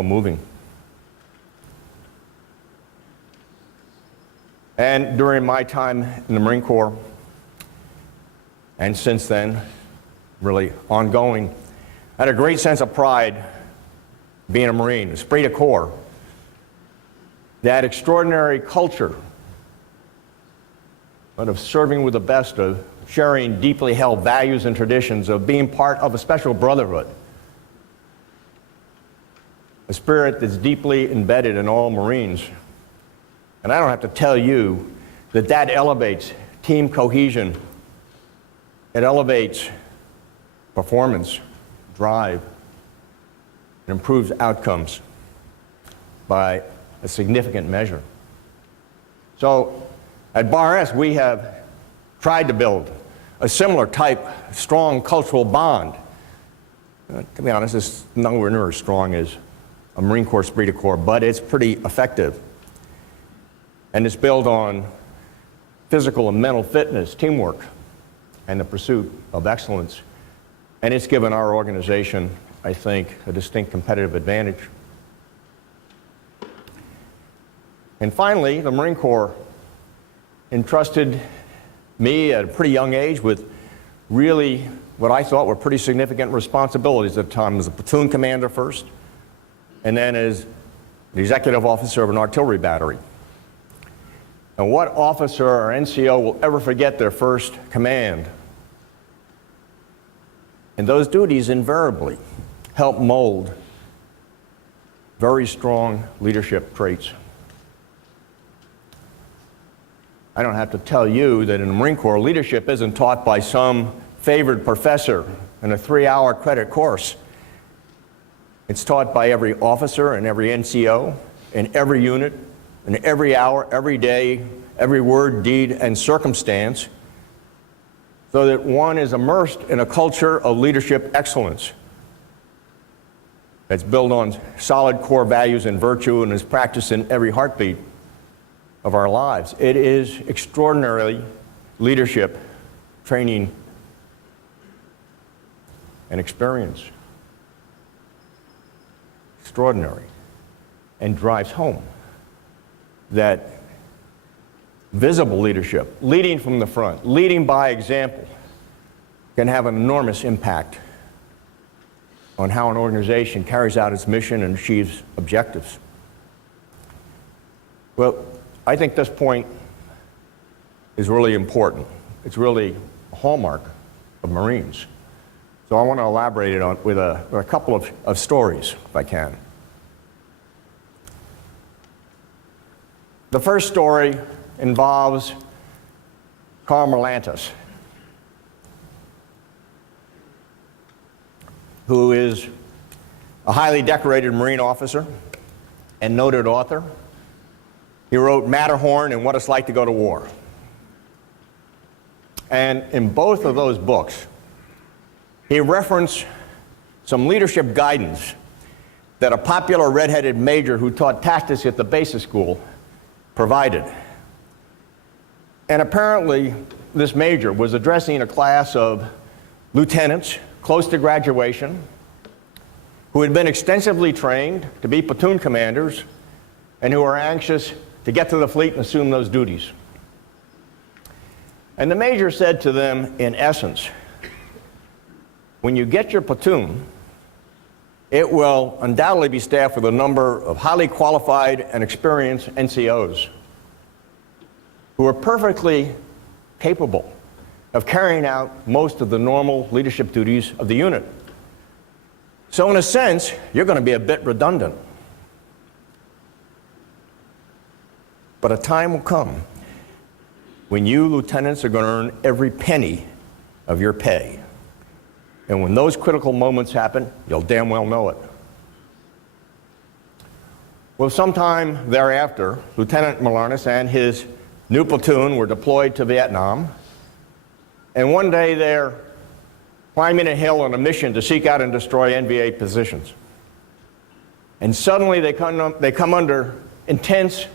moving. And during my time in the Marine Corps, and since then, really ongoing, I had a great sense of pride being a Marine, esprit de corps, that extraordinary culture of serving with the best, of sharing deeply held values and traditions, of being part of a special brotherhood, a spirit that's deeply embedded in all Marines. And I don't have to tell you that that elevates team cohesion. It elevates performance, drive, and improves outcomes by a significant measure. So at Bar S, we have tried to build a similar type strong cultural bond. To be honest, it's nowhere near as strong as a Marine Corps esprit de corps, but it's pretty effective. And it's built on physical and mental fitness, teamwork, and the pursuit of excellence. And it's given our organization, I think, a distinct competitive advantage. And finally, the Marine Corps entrusted me at a pretty young age with really what I thought were pretty significant responsibilities at the time as a platoon commander first, and then as the executive officer of an artillery battery. And what officer or NCO will ever forget their first command? And those duties invariably help mold very strong leadership traits. I don't have to tell you that in the Marine Corps, leadership isn't taught by some favored professor in a 3-hour credit course. It's taught by every officer and every NCO, in every unit, in every hour, every day, every word, deed, and circumstance, so that one is immersed in a culture of leadership excellence that's built on solid core values and virtue and is practiced in every heartbeat of our lives. It is extraordinarily leadership training and experience. Extraordinary, and drives home that visible leadership, leading from the front, leading by example, can have an enormous impact on how an organization carries out its mission and achieves objectives. Well, I think this point is really important. It's really a hallmark of Marines. So I want to elaborate it on with a couple of stories, if I can. The first story involves Carl Merlantis, who is a highly decorated Marine officer and noted author. He wrote Matterhorn and What It's Like to Go to War. And in both of those books, he referenced some leadership guidance that a popular red-headed major who taught tactics at the basic school provided. And apparently, this major was addressing a class of lieutenants close to graduation who had been extensively trained to be platoon commanders and who were anxious to get to the fleet and assume those duties. And the major said to them, in essence, when you get your platoon, it will undoubtedly be staffed with a number of highly qualified and experienced NCOs who are perfectly capable of carrying out most of the normal leadership duties of the unit. So in a sense, you're going to be a bit redundant. But a time will come when you lieutenants are going to earn every penny of your pay. And when those critical moments happen, you'll damn well know it. Well, sometime thereafter, Lieutenant Merlantis and his new platoon were deployed to Vietnam. And one day they're climbing a hill on a mission to seek out and destroy NVA positions. And suddenly they come under intense,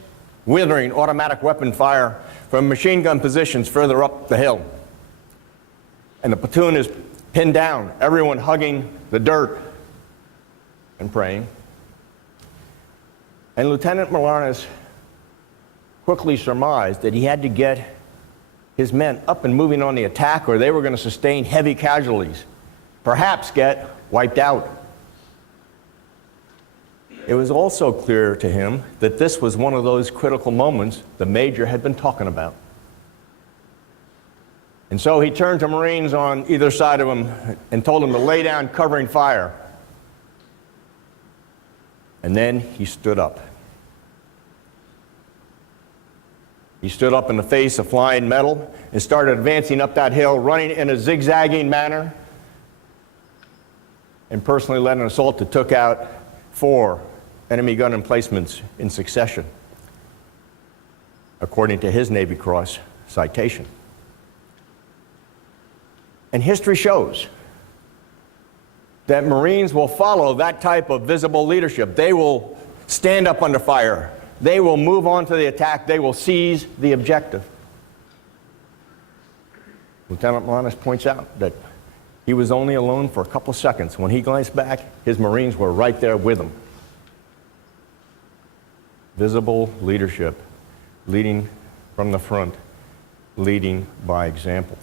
withering automatic weapon fire from machine gun positions further up the hill. And the platoon is pinned down, everyone hugging the dirt and praying. And Lieutenant Milanes quickly surmised that he had to get his men up and moving on the attack, or they were going to sustain heavy casualties, perhaps get wiped out. It was also clear to him that this was one of those critical moments the Major had been talking about. And so he turned to Marines on either side of him and told them to lay down covering fire. And then he stood up. He stood up in the face of flying metal and started advancing up that hill, running in a zigzagging manner, and personally led an assault that took out 4 enemy gun emplacements in succession, according to his Navy Cross citation. And history shows that Marines will follow that type of visible leadership. They will stand up under fire. They will move on to the attack. They will seize the objective. Lieutenant Milanes points out that he was only alone for a couple seconds. When he glanced back, his Marines were right there with him. Visible leadership, leading from the front, leading by example.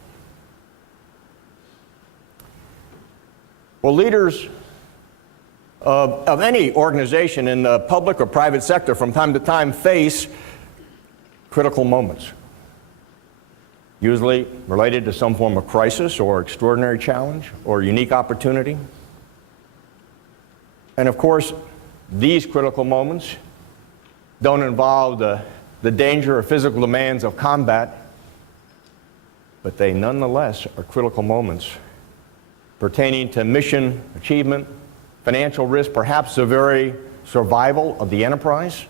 Well, leaders of any organization in the public or private sector from time to time face critical moments, usually related to some form of crisis or extraordinary challenge or unique opportunity. And of course, these critical moments don't involve the danger or physical demands of combat, but they nonetheless are critical moments pertaining to mission achievement, financial risk, perhaps the very survival of the enterprise.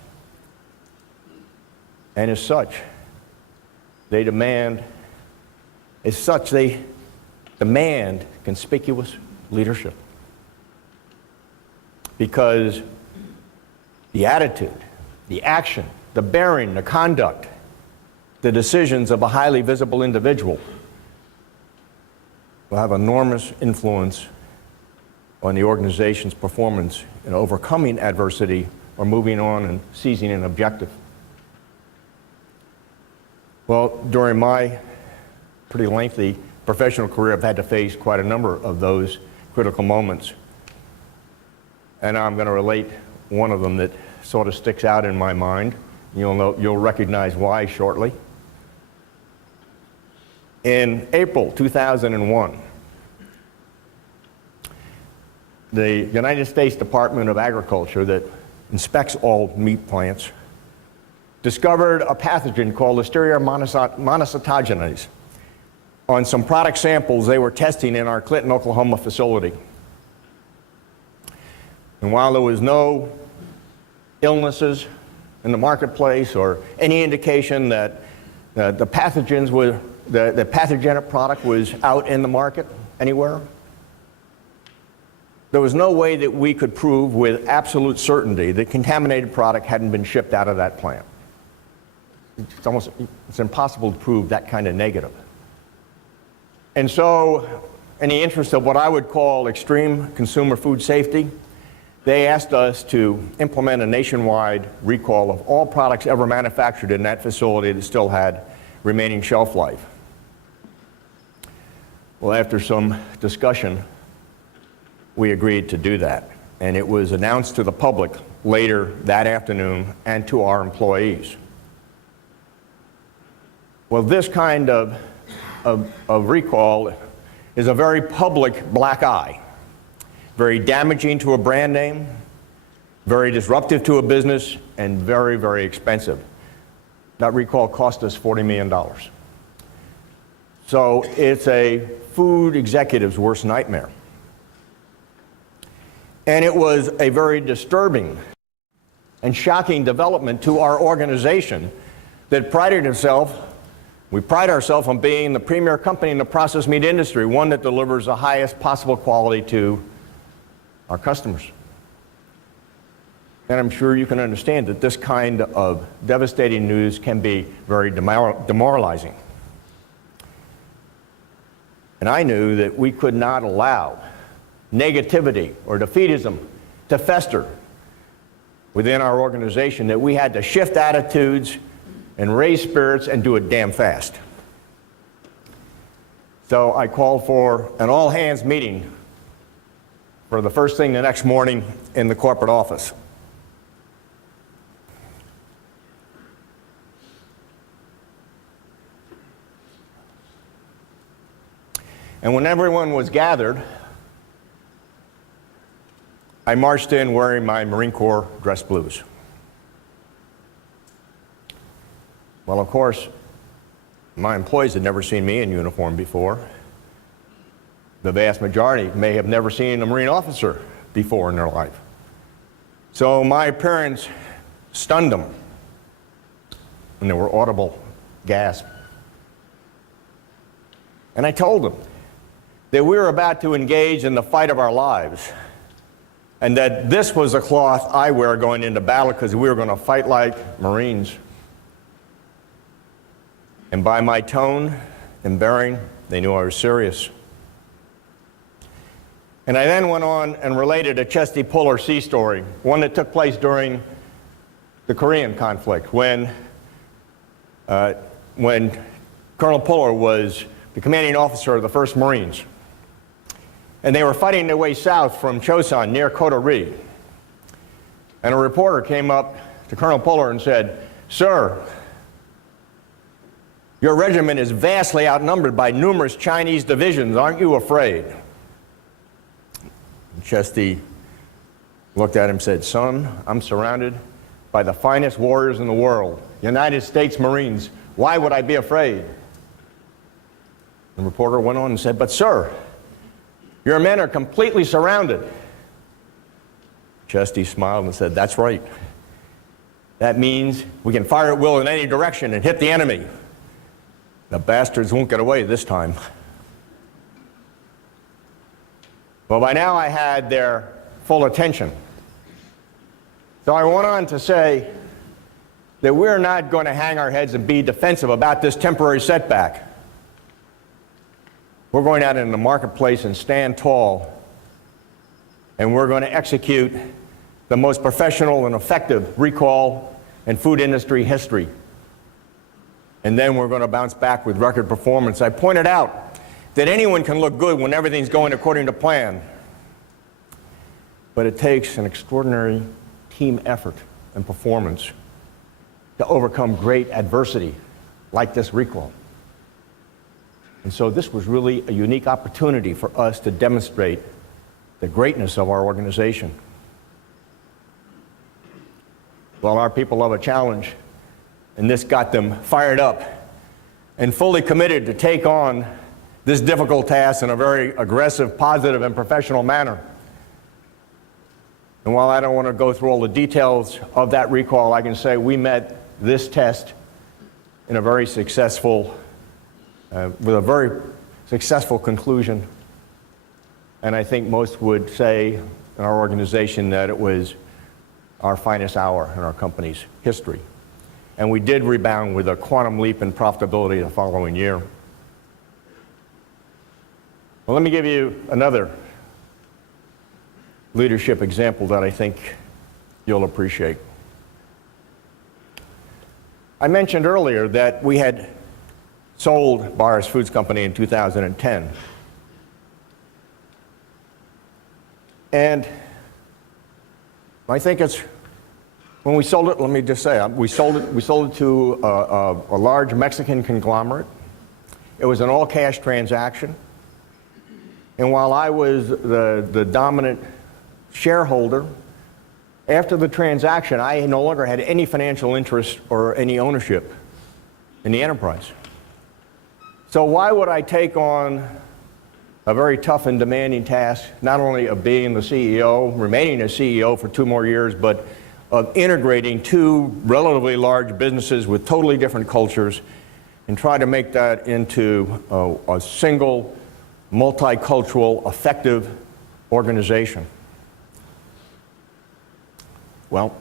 And as such, they demand conspicuous leadership. Because the attitude, the action, the bearing, the conduct, the decisions of a highly visible individual will have enormous influence on the organization's performance in overcoming adversity or moving on and seizing an objective. Well, during my pretty lengthy professional career, I've had to face quite a number of those critical moments. And I'm going to relate one of them that sort of sticks out in my mind. You'll recognize why shortly. In April 2001, the United States Department of Agriculture that inspects all meat plants discovered a pathogen called Listeria monocytogenes on some product samples they were testing in our Clinton, Oklahoma facility. And while there was no illnesses in the marketplace or any indication that the pathogenic product was out in the market anywhere, there was no way that we could prove with absolute certainty that contaminated product hadn't been shipped out of that plant. It's impossible to prove that kind of negative. And so, in the interest of what I would call extreme consumer food safety, they asked us to implement a nationwide recall of all products ever manufactured in that facility that still had remaining shelf life. Well, after some discussion, we agreed to do that. And it was announced to the public later that afternoon and to our employees. Well, this kind of recall is a very public black eye, very damaging to a brand name, very disruptive to a business, and very, very expensive. That recall cost us $40 million. So it's a food executive's worst nightmare. And it was a very disturbing and shocking development to our organization that we pride ourselves on being the premier company in the processed meat industry, one that delivers the highest possible quality to our customers. And I'm sure you can understand that this kind of devastating news can be very demoralizing. And I knew that we could not allow negativity or defeatism to fester within our organization that we had to shift attitudes and raise spirits and do it damn fast. So I called for an all-hands meeting for the first thing the next morning in the corporate office. And when everyone was gathered, I marched in wearing my Marine Corps dress blues. Well, of course, my employees had never seen me in uniform before. The vast majority may have never seen a Marine officer before in their life. So my appearance stunned them, and there were audible gasps. And I told them that we were about to engage in the fight of our lives, and that this was the cloth I wear going into battle because we were going to fight like Marines. And by my tone and bearing, they knew I was serious. And I then went on and related a Chesty Puller sea story, one that took place during the Korean conflict when Colonel Puller was the commanding officer of the 1st Marines. And they were fighting their way south from Chosun near Kotori. And a reporter came up to Colonel Puller and said, "Sir, your regiment is vastly outnumbered by numerous Chinese divisions. Aren't you afraid?" And Chesty looked at him and said, "Son, I'm surrounded by the finest warriors in the world, United States Marines. Why would I be afraid?" The reporter went on and said, "But sir, your men are completely surrounded." Chesty smiled and said, "That's right. That means we can fire at will in any direction and hit the enemy. The bastards won't get away this time." Well, by now I had their full attention. So I went on to say that we're not going to hang our heads and be defensive about this temporary setback. We're going out in the marketplace and stand tall, and we're going to execute the most professional and effective recall in food industry history. And then we're going to bounce back with record performance. I pointed out that anyone can look good when everything's going according to plan. But it takes an extraordinary team effort and performance to overcome great adversity like this recall. And so this was really a unique opportunity for us to demonstrate the greatness of our organization. Well, our people love a challenge, and this got them fired up and fully committed to take on this difficult task in a very aggressive, positive, and professional manner. And while I don't want to go through all the details of that recall, I can say we met this test in a very successful, with a very successful conclusion. And I think most would say in our organization that it was our finest hour in our company's history. And we did rebound with a quantum leap in profitability the following year. Well, let me give you another leadership example that I think you'll appreciate. I mentioned earlier that we had sold Barris Foods Company in 2010. And I think it's, when we sold it, let me just say, we sold it to a large Mexican conglomerate. It was an all-cash transaction. And while I was the dominant shareholder, after the transaction, I no longer had any financial interest or any ownership in the enterprise. So why would I take on a very tough and demanding task, not only of being the CEO, remaining a CEO for 2 more years, but of integrating 2 relatively large businesses with totally different cultures and try to make that into a single, multicultural, effective organization? Well,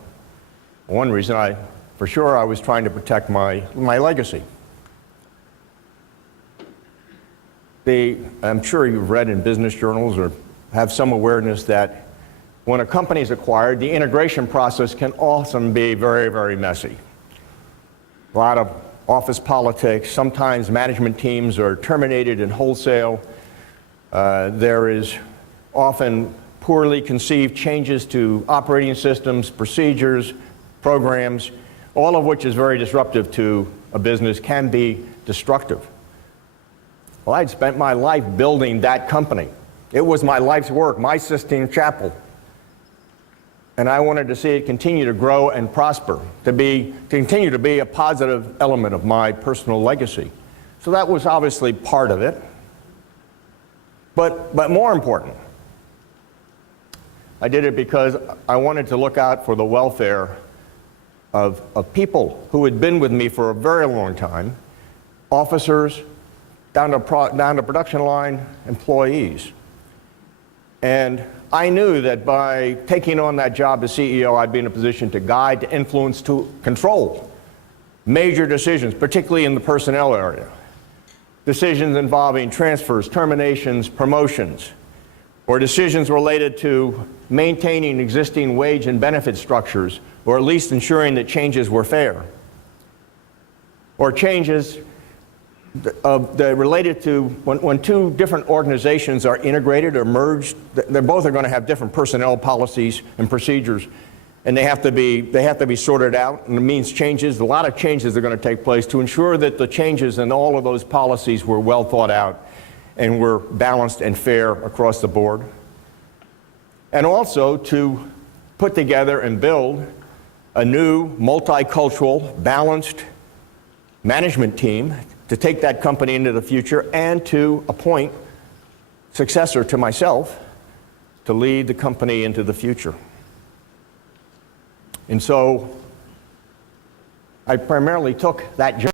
one reason for sure I was trying to protect my legacy. I'm sure you've read in business journals or have some awareness that when a company is acquired, the integration process can often be very, very messy. A lot of office politics, sometimes management teams are terminated in wholesale. There is often poorly conceived changes to operating systems, procedures, programs, all of which is very disruptive to a business, can be destructive. Well, I'd spent my life building that company. It was my life's work, my Sistine Chapel. And I wanted to see it continue to grow and prosper, to continue to be a positive element of my personal legacy. So that was obviously part of it. But more important, I did it because I wanted to look out for the welfare of people who had been with me for a very long time, officers, down to production line employees. And I knew that by taking on that job as CEO, I'd be in a position to guide, to influence, to control major decisions, particularly in the personnel area. Decisions involving transfers, terminations, promotions, or decisions related to maintaining existing wage and benefit structures, or at least ensuring that changes were fair, or changes related to when two different organizations are integrated or merged. They both are going to have different personnel policies and procedures, and they have to be sorted out, and it means changes. A lot of changes are going to take place to ensure that the changes in all of those policies were well thought out and were balanced and fair across the board. And also to put together and build a new multicultural, balanced management team to take that company into the future and to appoint a successor to myself to lead the company into the future. And so I primarily took that job